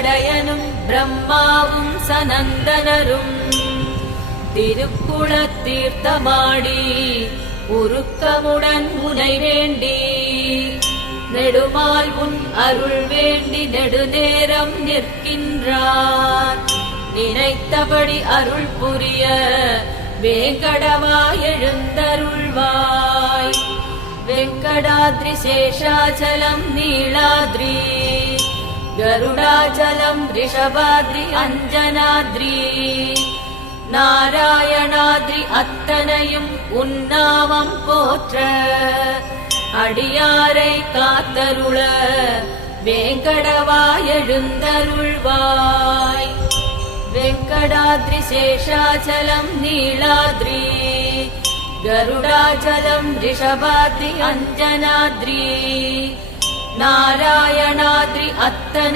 மடையனும் பிரம்மாவும் சனந்தனரும் திருக்குளத் தீர்த்தமாடி உருக்கமுடன் உனை வேண்டி நெடுமால் உன் அருள் வேண்டி நெடுநேரம் நிற்கின்றார். நினைத்தபடி அருள் புரிய வேங்கடவா எழுந்தருள்வாய். வெங்கடாத்ரி சேஷாச்சலம் நீளாத்ரி கருடாச்சலம் ரிஷபாத்ரி அஞ்சனாத்ரி நாராயணாத்ரி அத்தனையும் உன்னாமம் போற்ற அடியாரை காத்தருள வேங்கடவா எழுந்தருள்வாய். வெங்கடாத்ரி சேஷாச்சலம் நீளாத்ரி கருடாச்சலம் ரிஷபாத்ரி அஞ்சனாத்ரி நாராயணாத்ரி அத்தனை